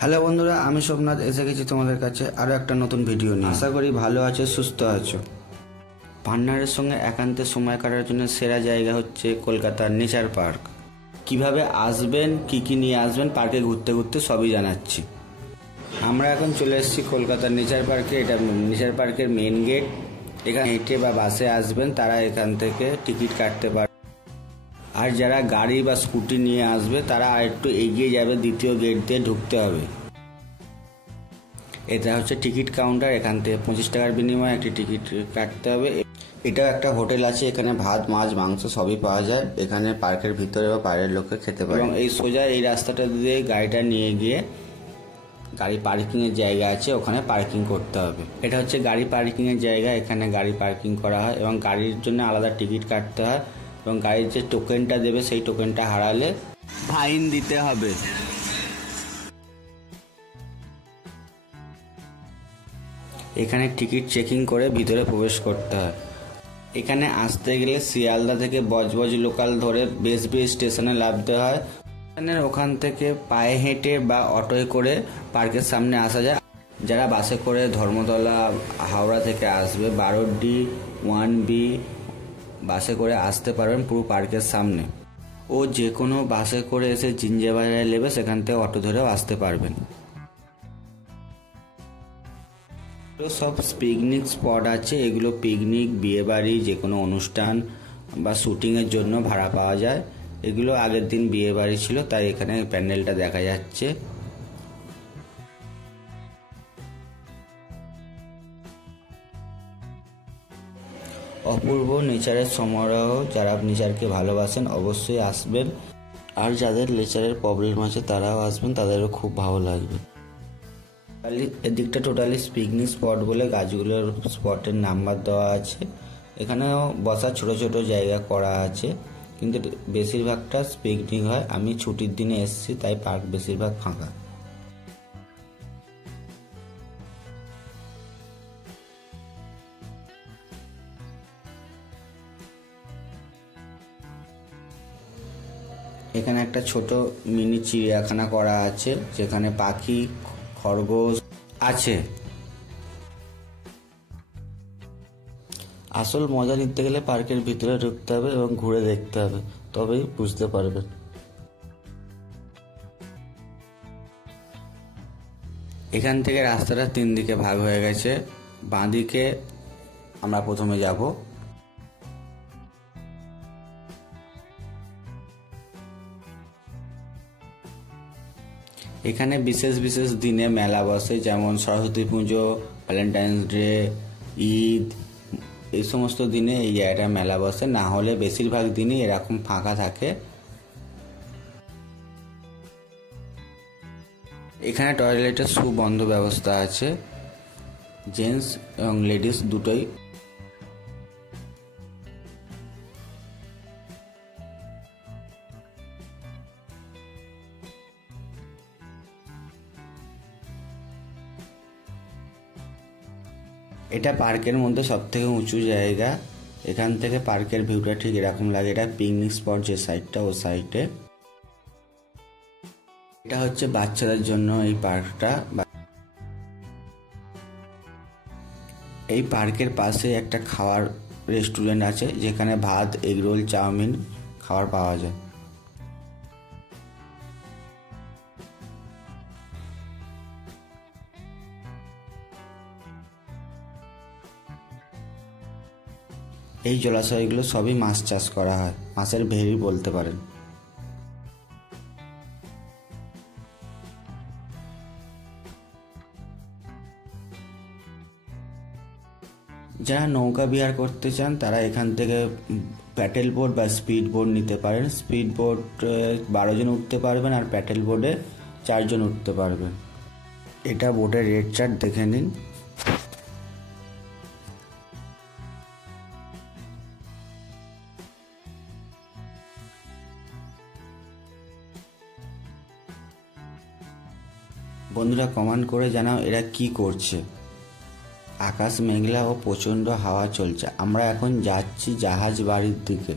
Hello বন্ধুরা, আমি সোমনাথ এসে গেছি তোমাদের কাছে আরও একটা নতুন ভিডিও নিয়ে। আশা করি ভালো আছো, সুস্থ আছো। পার্টনারের সঙ্গে একান্তে সময় কাটার জন্য সেরা জায়গা হচ্ছে কলকাতার নেচার পার্ক। কিভাবে আসবেন, কি নিয়ে আসবেন, পার্কে ঘুরতে ঘুরতে সবই জানাচ্ছি। আমরা এখন চলে এসেছি কলকাতার নেচার পার্কে। এটা নেচার পার্কের মেন গেট। এখানে হেঁটে বা বাসে আসবেন তারা এখান থেকে টিকিট কাটতে পারে। আর যারা গাড়ি বা স্কুটি নিয়ে আসবে তারা আর একটু এগিয়ে যাবে, দ্বিতীয় গেট দিয়ে ঢুকতে হবে। এটা হচ্ছে টিকিট কাউন্টার। এখান থেকে 25 টাকার বিনিময়ে একটি টিকিট কাটতে হবে। এটাও একটা হোটেল আছে, এখানে ভাত, মাছ, মাংস সবই পাওয়া যায়। এখানে পার্কের ভিতরে বা বাইরের লোককে খেতে পারে। এবং এই সোজা এই রাস্তাটা দিয়ে গাড়িটা নিয়ে গিয়ে গাড়ি পার্কিংয়ের জায়গা আছে, ওখানে পার্কিং করতে হবে। এটা হচ্ছে গাড়ি পার্কিংয়ের জায়গা। এখানে গাড়ি পার্কিং করা হয় এবং গাড়ির জন্য আলাদা টিকিট কাটতে হয়। এবং গাড়ির যে টোকেনটা দেবে সেই টোকেনটা হারালে ফাইন দিতে হবে। এখানে টিকিট চেকিং করে ভিতরে প্রবেশ করতে হয়। এখানে আসতে গেলে শিয়ালদা থেকে বজবজ লোকাল ধরে বেশ স্টেশনে নামতে হয়। ওখান থেকে পায়ে হেঁটে বা অটোয় করে পার্কের সামনে আসা যায়। যারা বাসে করে ধর্মতলা হাওড়া থেকে আসবে 12D 1B বাসে করে আসতে পারবেন পুরো পার্কের সামনে। ও যে কোনো বাসে করে এসে জিঞ্জেবাজারে নেবে, সেখান থেকে অটো ধরেও আসতে পারবেন। সব পিকনিক স্পট আছে। এগুলো পিকনিক, বিয়েবাড়ি, যে কোনো অনুষ্ঠান বা শুটিংয়ের জন্য ভাড়া পাওয়া যায়। এগুলো আগের দিন বিয়েবাড়ি ছিল তাই এখানে প্যান্ডেলটা দেখা যাচ্ছে। অপূর্ব নেচারের সমারোহ। যারা নেচারকে ভালোবাসেন অবশ্যই আসবেন। আর যাদের নেচারের প্রবলেম আছে তারাও আসবেন, তাদেরও খুব ভালো লাগবে। এদিকটা টোটালি পিকনিক স্পট বলে গাছগুলোর স্পটের নাম্বার দেওয়া আছে। এখানেও বসার ছোট ছোট জায়গা করা আছে, কিন্তু বেশিরভাগটা পিকনিক হয়। আমি ছুটির দিনে এসেছি তাই পার্ক বেশিরভাগ ফাঁকা। এখানে একটা ছোট মিনি চিড়িয়াখানা করা আছে, যেখানে পাখি, খরগোশ আছে। আসল মজা নিতে গেলে পার্কের ভিতরে ঢুকতে হবে এবং ঘুরে দেখতে হবে, তবেই বুঝতে পারবেন। এখান থেকে রাস্তাটা 3 দিকে ভাগ হয়ে গেছে। বাঁ দিকে আমরা প্রথমে যাব। এখানে বিশেষ দিনে মেলা বসে, যেমন সরস্বতী পুজো, ভ্যালেন্টাইন্স ডে, ঈদ, এই সমস্ত দিনে এই জায়গাটা মেলা বসে। না হলে বেশিরভাগ দিনই এরকম ফাঁকা থাকে। এখানে টয়লেটের সুবন্ধ ব্যবস্থা আছে, জেন্টস এবং লেডিস দুটোই। এটা পার্কের মধ্যে সবথেকে উঁচু জায়গা। এখান থেকে পার্কের ভিউটা ঠিক এরকম লাগে। এটা পিকনিক স্পট যে সাইডটা, ও সাইডে। এটা হচ্ছে বাচ্চাদের জন্য এই পার্কটা। এই পার্কের পাশে একটা খাওয়ার রেস্টুরেন্ট আছে, যেখানে ভাত, এগরোল, চাউমিন খাবার পাওয়া যায়। এই জলাশয়গুলো সবই মাছ চাষ করা হয়, মাছের ভেড়ি বলতে পারেন। যারা নৌকা বিহার করতে চান তারা এখান থেকে প্যাডেল বোট বা স্পিড বোট নিতে পারেন। স্পিড বোট 12 জন উঠতে পারবেন আর প্যাডেল বোটে 4 জন উঠতে পারবেন। এটা বোটের রেট চার্ট দেখে নিন। বন্ধুরা কমেন্ট করে জানাও এরা কি করছে। আকাশ মেঘলা ও প্রচণ্ড হাওয়া চলছে। আমরা এখন যাচ্ছি জাহাজ বাড়ির দিকে।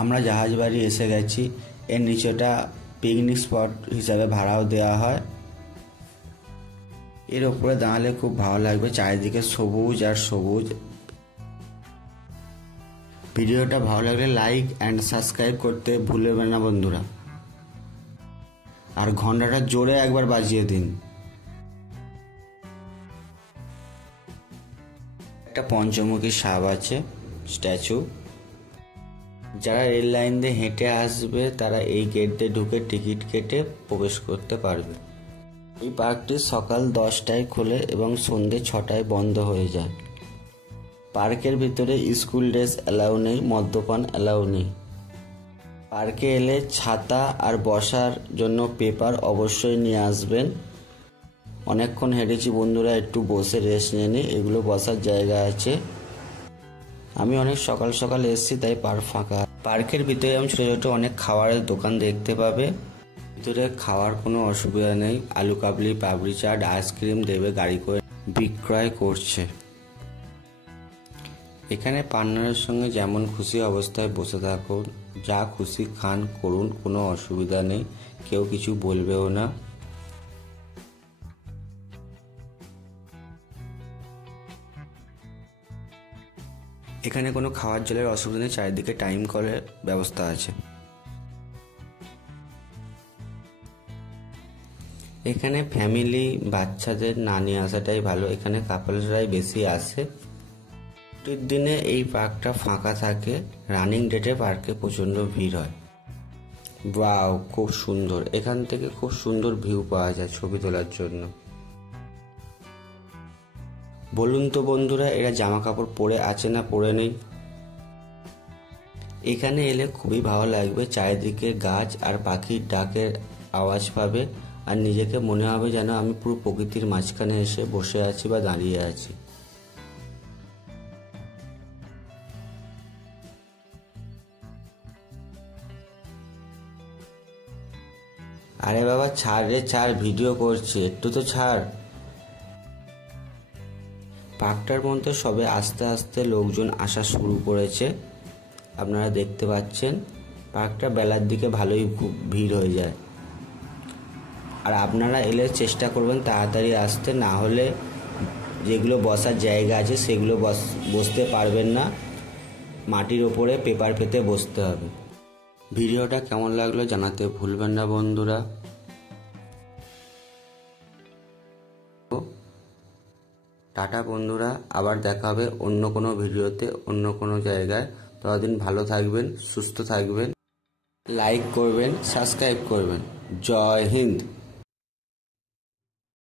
আমরা জাহাজ বাড়ি এসে গেছি। এর নিচেটা পিকনিক স্পট হিসাবে ভাড়াও দেওয়া হয়। এর ওপরে দাঁড়ালে খুব ভালো লাগবে, চারিদিকে সবুজ আর সবুজ। ভিডিওটা ভালো লাগলে লাইক অ্যান্ড সাবস্ক্রাইব করতে ভুলবেন না বন্ধুরা, আর ঘন্টাটা জোরে একবার বাজিয়ে দিন। একটা পঞ্চমুখী সাপ আছে স্ট্যাচু। যারা রেল লাইন দিয়ে হেঁটে আসবে তারা এই গেট দিয়ে ঢুকে টিকিট কেটে প্রবেশ করতে পারবে। এই পার্কটি সকাল 10টায় খোলে এবং সন্ধ্যে 6টায় বন্ধ হয়ে যায়। পার্কের ভিতরে স্কুল ড্রেস অ্যালাউ নেই, মদ্যপান অ্যালাউ নেই। পার্কে এলে ছাতা আর বসার জন্য পেপার অবশ্যই নিয়ে আসবেন। অনেকক্ষণ হেঁটেছি বন্ধুরা, একটু বসে রেস্ট নিয়ে নিই। এগুলো বসার জায়গা আছে। আমি অনেক সকাল সকাল এসেছি তাই পার্ক ফাঁকা। পার্কের ভিতরে আমি ছোটো ছোটো অনেক খাবারের দোকান দেখতে পাবে। ভিতরে খাওয়ার কোনো অসুবিধা নেই। আলু কাবলি, পাপড়ি চাট, আইসক্রিম দেবে গাড়ি করে বিক্রয় করছে। এখানে পার্টনারের সঙ্গে যেমন খুশি অবস্থায় বসে থাকুন, যা খুশি খান করুন, কোনো অসুবিধা নেই, কেউ কিছু বলবেও না। এখানে কোনো খাওয়ার জলের অসুবিধা নেই, চারিদিকে টাইম কলের ব্যবস্থা আছে। এখানে ফ্যামিলি বাচ্চাদের না নিয়ে আসাটাই ভালো, এখানে কাপলসরাই বেশি আসে। ছুটির দিনে এই পার্কটা ফাঁকা থাকে, রানিং ডেটে পার্কে প্রচণ্ড ভিড় হয়। ওয়াও, খুব সুন্দর। এখান থেকে খুব সুন্দর ভিউ পাওয়া যায় ছবি তোলার জন্য। বলুন তো বন্ধুরা, এরা জামা কাপড় পরে আছে না পরে নেই? এখানে এলে খুবই ভালো লাগবে, চারিদিকে গাছ আর পাখির ডাকের আওয়াজ পাবে, আর নিজেকে মনে হবে যেন আমি পুরো প্রকৃতির মাঝখানে এসে বসে আছি বা দাঁড়িয়ে আছি। আরে বাবা ছাড় রে ছাড়, ভিডিও করছি, একটু তো ছাড়। পার্কটার মধ্যে সবে আস্তে আস্তে লোকজন আসা শুরু করেছে, আপনারা দেখতে পাচ্ছেন। পার্কটা বেলার দিকে ভালোই ভিড় হয়ে যায়, আর আপনারা এলে চেষ্টা করবেন তাড়াতাড়ি আসতে, না হলে যেগুলো বসার জায়গা আছে সেগুলো বসতে পারবেন না, মাটির ওপরে পেপার পেতে বসতে হবে। ভিডিওটা কেমন লাগলো জানাতে ভুলবেন না বন্ধুরা। টাটা বন্ধুরা, আবার দেখা হবে অন্য কোনো ভিডিওতে, অন্য কোনো জায়গায়। ততদিন ভালো থাকবেন, সুস্থ থাকবেন, লাইক করবেন, সাবস্ক্রাইব করবেন। জয় হিন্দ।